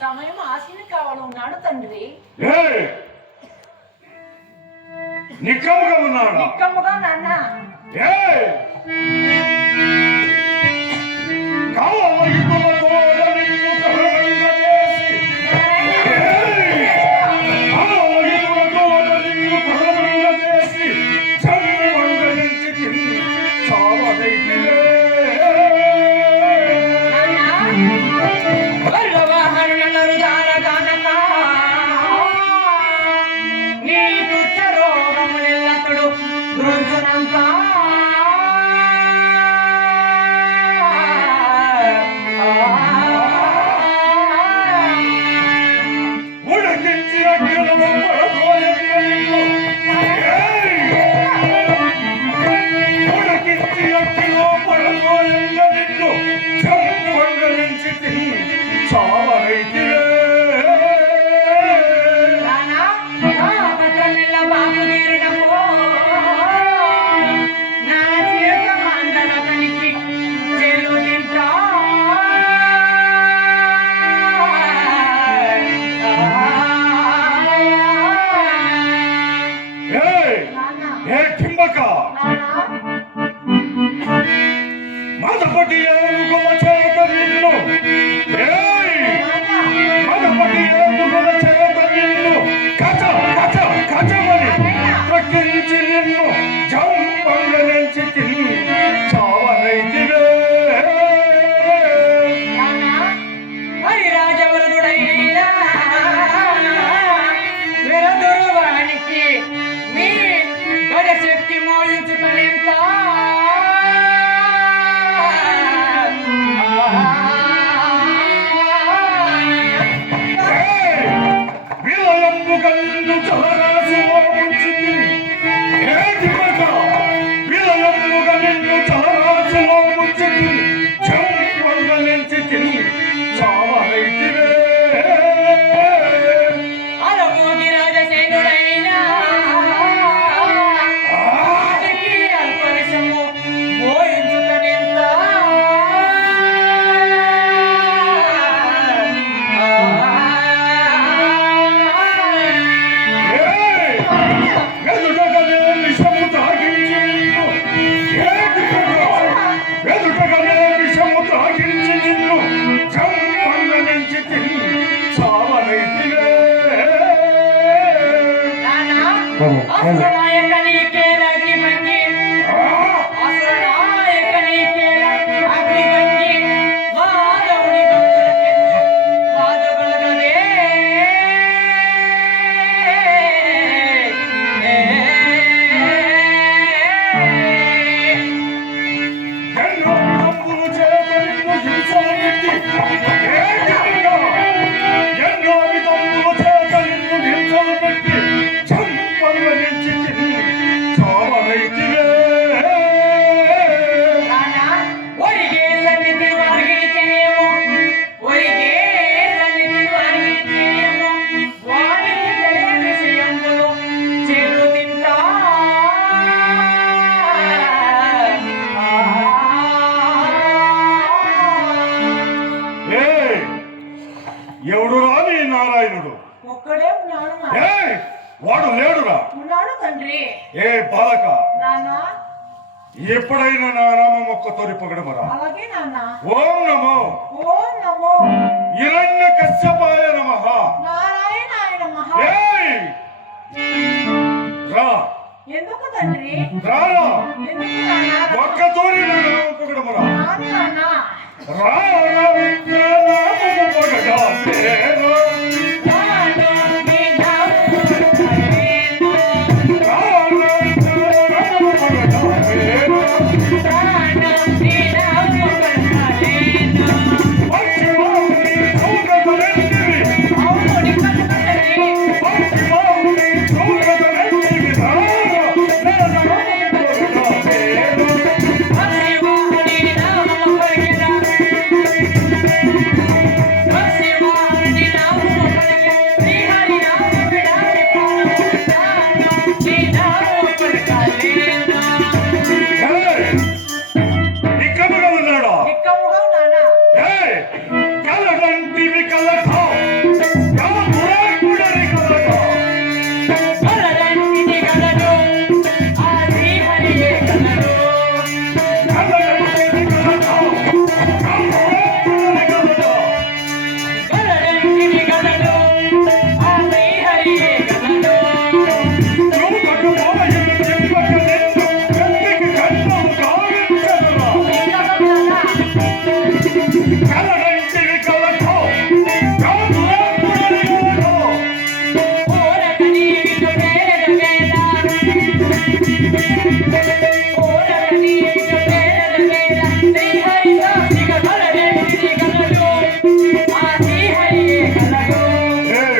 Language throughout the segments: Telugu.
సమయం ఆశని కావాలి ఉన్నాడు తండ్రి. నిక్కముగా ఉన్నాడు. నిక్కముగా నాన్న. ఎవడు రాని నారాయణుడు ఒక్కడే ఉన్నాడు. వాడు లేడురా. ఉన్నాడు తండ్రి. ఏ బాలక, నాన్న ఎప్పుడైనా నా నామం ఒక్కతోరి పొగడమరా. అలాగే నాన్న. ఓం నమో, ఓం నమో హిరణ్యకశ్యపాయ నమః, నారాయణాయ నమః. రా. ఎందుకు తండ్రి? రారా. ఎందుకు నాన్న? ఒక్కతోరి నా నామం పొగడమరా. నాన్న రా రా నా నామం పొగడా. నాన్న నీ నామం పొగడా.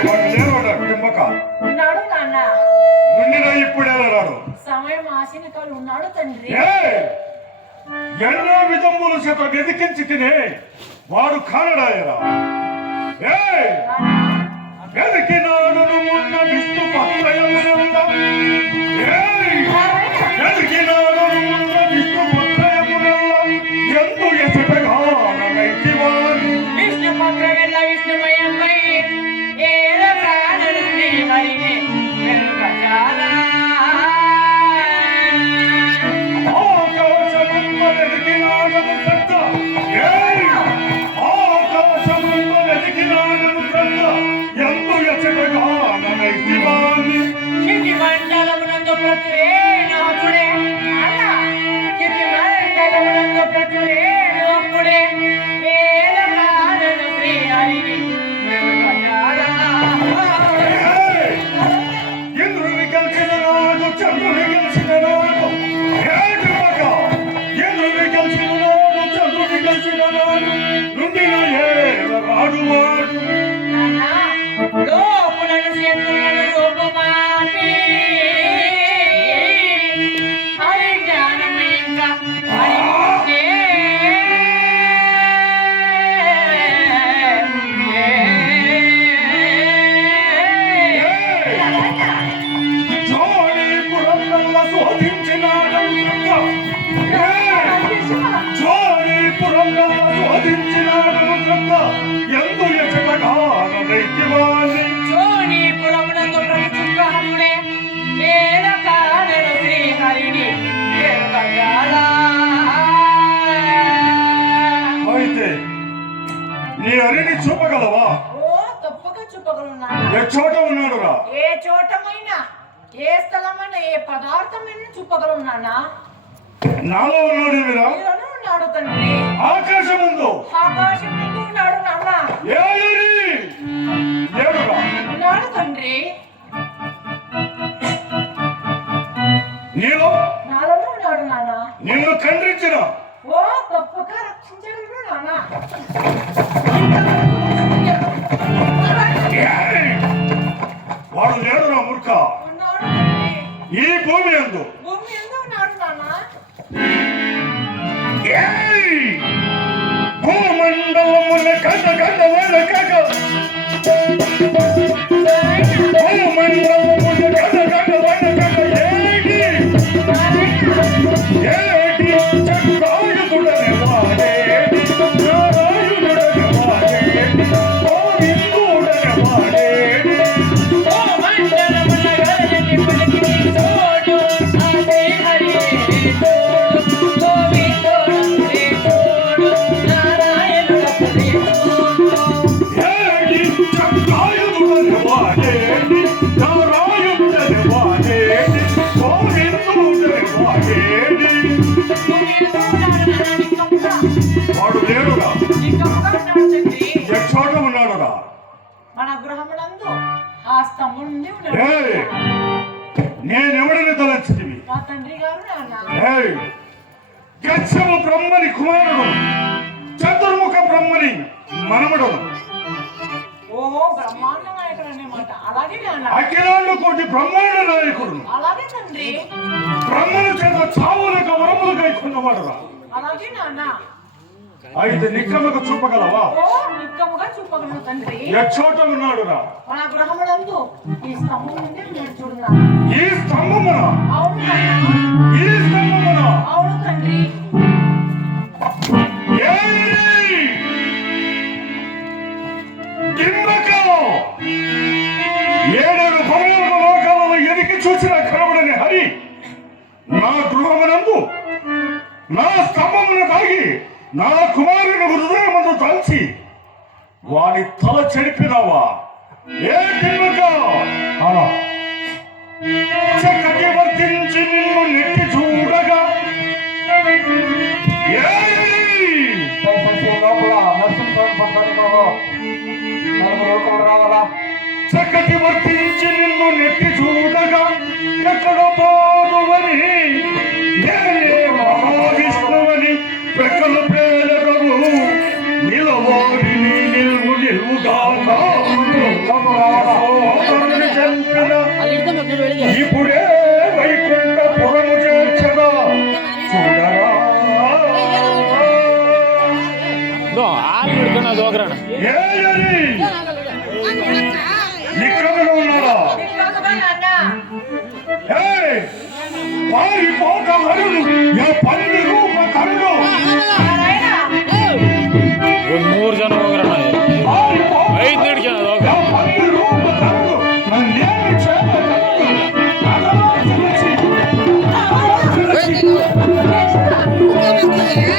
వాడు లేవాడ టిమ్మక ఉన్నాడు నాన్న. ఉండిన ఇప్పుడేలా రాడు సమయం ఆశనికాలు ఉన్నాడు తండ్రి. ఎన్నో విధములు చేత వెతికించి తినే వాడు కానడాయరా వెతికినాడు ఉన్న విష్ణు పత్రయమునంద వెతికినాడు ఉన్న విష్ణు పత్రయమునంద ఎందు ఎసటగా నైతి వారు విష్ణు పత్రమెల్ల విష్ణుమయమై ఏల ప్రాణను శ్రీహరిని వెనుకజాలా. ఆకాశమున్న వెతికినాడను పెద్ద ఆకాశమున్న వెతికినాడను పెద్ద ఎందు ఎసటగా నైతి వారు చితి మండలమునందు ప్రచురేణుడే అలా చితి మండలమునందు ప్రచురేణుడే ఏల ప్రాణను శ్రీహరిని వెనుకజాలా. ఇంద్రుని గెలిచిన నాడు చంద్రుని గెలిచిన నాడు ఇంద్రుని గెలిచిన నాడు చంద్రుని గెలిచిన నాడు నుండిన రాడువాడు లోపులను శత్రులను రూపమాపి హరి జ్ఞానమయంగా హరిముఖే. జోడీపురంలో శోధించినాడు జోడీపురంలో శోధించినాడు ఎందు ఎచటగా నైతివాణి జోడీపురమునందు ప్రచుక్కహముడే వేద కారణను శ్రీహరిని వెనుకజాలా. అయితే నీ అరిని చూపగలవా ఓ తప్పక చూపగలున్నాను. ఏ చోట ఉన్నాడురా ఏ చోటమైనా ఏ స్థలమైనా ఏ పదార్థమైనా చూపగలున్నానా. నాలో ఉన్నాడు వీరా నీలోనూ ఉన్నాడు తండ్రి. ఆకాశముందు ఆకాశం ముందు ఉన్నాడు నాన్న. లేడురా ఉన్నాడు తండ్రి. నీలో నాలోనూ ఉన్నాడు నాన్న. నిన్ను ఖండించిన ఓ తప్పక రక్షించగలడు నాన్న. వాడు లేడురా మూర్ఖ ఉన్నాడు తండ్రి. ఈ భూమి అందు భూమి ఎందు ఉన్నాడు నాన్న. భూమండలమున కథ కథ వాళ్ళ కథ భూమండలమున కథ కథ వాళ్ళ కథ ఏటి చక్రాయుధుడనే వాడేటి నారాయణుడనే వాడేటి గోవిందుడనే వాడేటి ఓ మండలముల గరజని పలికి తోడు ఆ శ్రీహరి తోడు గోవిందుడే తోడు నారాయణుడే తోడు. ఏటి చక్రాయుధుడనే వాడేటి నారాయణుడనే వాడేటి గోవిందుడనే వాడేటి భూమి ఎందు ఉన్నాడు నాన్న. నిక్కముగా వాడు లేడురా ఉన్నాడు తండ్రి. ఏ చోట ఉన్నాడురా మన గృహమునందు ఆ స్తంభం నుండి ఏయ్! నేనెవడిని తలంచితివి మా తండ్రి గారు నాన్న. గచ్చము బ్రహ్మని కుమారుడు చతుర్ముఖ బ్రహ్మని మనముడు ఓహో బ్రహ్మాండ నాయకుడు అన్నమాట. అలాగే నాన్న. అఖిలాండ కోటి బ్రహ్మాండ నాయకుడు అలాగే తండ్రి. బ్రహ్మను చేత చావులక వరములు కైకున్నవాడురా అలాగే నాన్న. అయితే నిక్కమకు చూపగలవా ఓ నిక్కముగా చూపగలను తండ్రి. ఏ చోట ఉన్నాడురా మన గృహమునందు ఈ స్తంభం నుండి మీరు చూడు నాన్న. ఈ స్తంభమున అవును నాన్న. ఈ స్తంభమున అవును తండ్రి. ఏడేడు పరలోక లోకాలలో ఎదికి చూసిన కనబడని హరి నా గృహమునందు నా స్తంభమును తాగి నా కుమారుని హృదయమందు తంచి వాని తల చెడిపినావా ఏ కిమ్మక చక్కటి వర్తించి నిన్ను నెట్టి చూడగా చక్కటి వర్తించి నిన్ను నెట్టి చూడగా ఎక్కడ పోదువని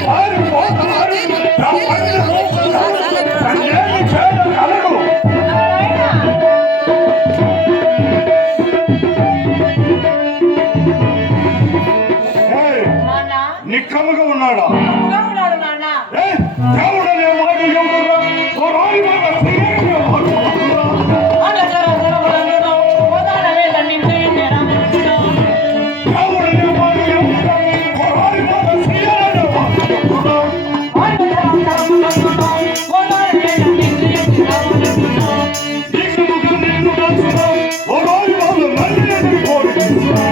పారిపోతున్నారు. నా పల్లె పోతున్నారు. నన్నేమి చేయగలరు? నారాయణ ఏయ్, నాన్న నిక్కముగా ఉన్నాడా? తప్పుగా ఉన్నాడు నాన్న. ఏయ్, దేవుడనే మాట ఎవరురా? ఓ రాయి మాట శ్రీహరినే మాట ఎవరురా? దేవుడనే మాట ఎవరురా? ఓ రాయి మాట శ్రీహరినే మాట ఎవరురా? నిక్కముగా నిన్ను నచ్చురా. ఓ రాయి మాట నన్నేమి కోరుకుంటురా?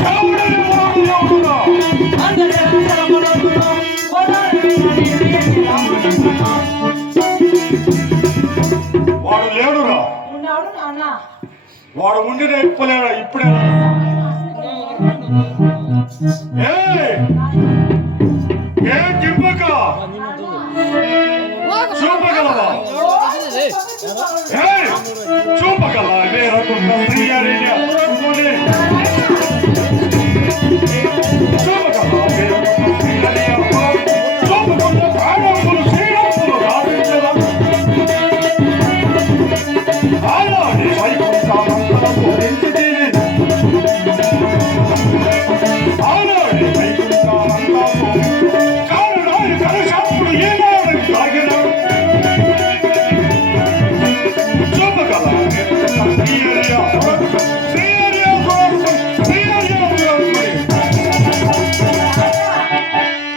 దేవుడనే మాట ఎవరురా? వాడు లేడురా. ఉన్నాడు నాన్న. వాడు ఉండిన ఇప్పలేడా? ఇప్పుడే ఏ కింపక చూపగలవా? ఏయ్, చూపగలవా? వేరొక శ్రీహరిని చూపగలవా? వేరొక శ్రీహరిని చూపకుండా ప్రాణములు శ్రీరాములు రావించదా? అలానే వైకుంఠమంతరం పూజించితివి. అలానే వైకుంఠమంతరం కారణాలు కలశాపుడు ఏనాడు తాగిన చూపగలవా?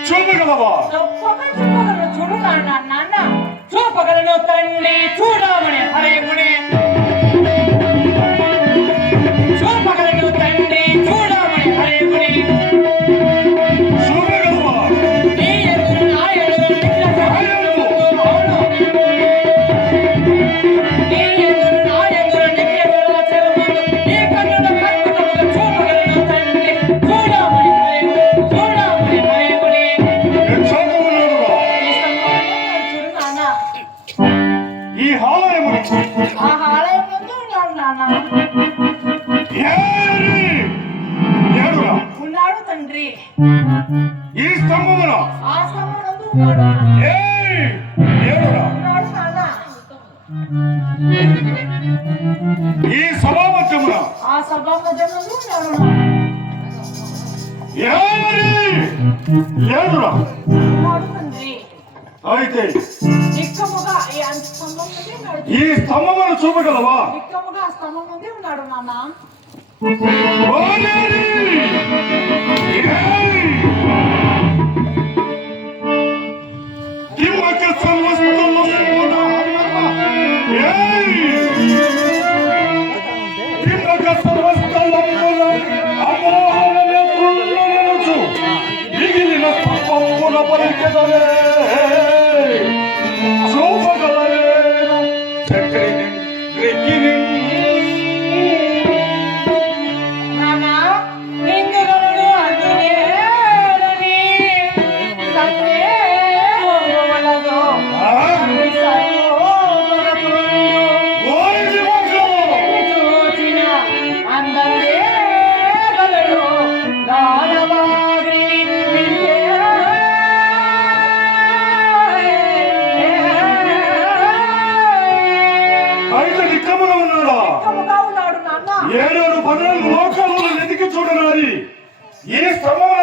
చూపగలవా? చూపగలను చూడు నాన్న. నాన్న చూపగలను తండ్రి చూడమని హరేముని. చూపగలను తండ్రి చూడమని హరేముని. చూపగలవా? నీ ఎదురు నా ఎదురు అవును. నీ ఎదురు నా ఎదురు నిఖిల చెరువులు నీ కన్నుల కన్నులకు చూపగలను తండ్రి చూడమని హరేముని. చూడమని హరేముని. చూపగలవా? ఈ సంబంధం చూడు నాన్న. ఈ హాలయమును ఆ ఆలయం ముందు ఉన్నాడు నాన్న. ఏడురా? ఉన్నాడు తండ్రి. ఈ స్తంభమున ఆ స్తంభం ఉన్నాడు. ఏడురా? ఉన్నాడు నాన్న. ఈ సభామధ్యమున ఆ సభా మధ్యంలో ఉన్నాడు నాన్న. ఏడురా? ఉన్నాడు తండ్రి. అయితే నిక్కముగా ఈ స్తంభం ముందే ఉన్నాడు. ఈ స్తంభమును చూపగలవా? నిక్కముగా ఆ స్తంభం ముందే ఉన్నాడు నాన్న. ఓలేరి! కిమ్మక సర్వస్థలమున కిమ్మక సర్వస్థలమున అమోహనమే తుల్లనెనుచు మిగిలిన స్తంభమున పలికెదలే చూపగలవేను చక్రిని గ్రెక్కిని నాన్న నిందుగలడు అందునేలని సందేహములదు. ఈ సర్వోదరపుడు ఓరి వంశము చూచిన అందరే గలడు దానవాగ్ని వింటే. అయితే నిక్కమున ఉన్నాడా? నిక్కముగా ఉన్నాడు నాన్న. 7 14 లోకాలను వెతికి చూడనారి ఈ స్తంభమున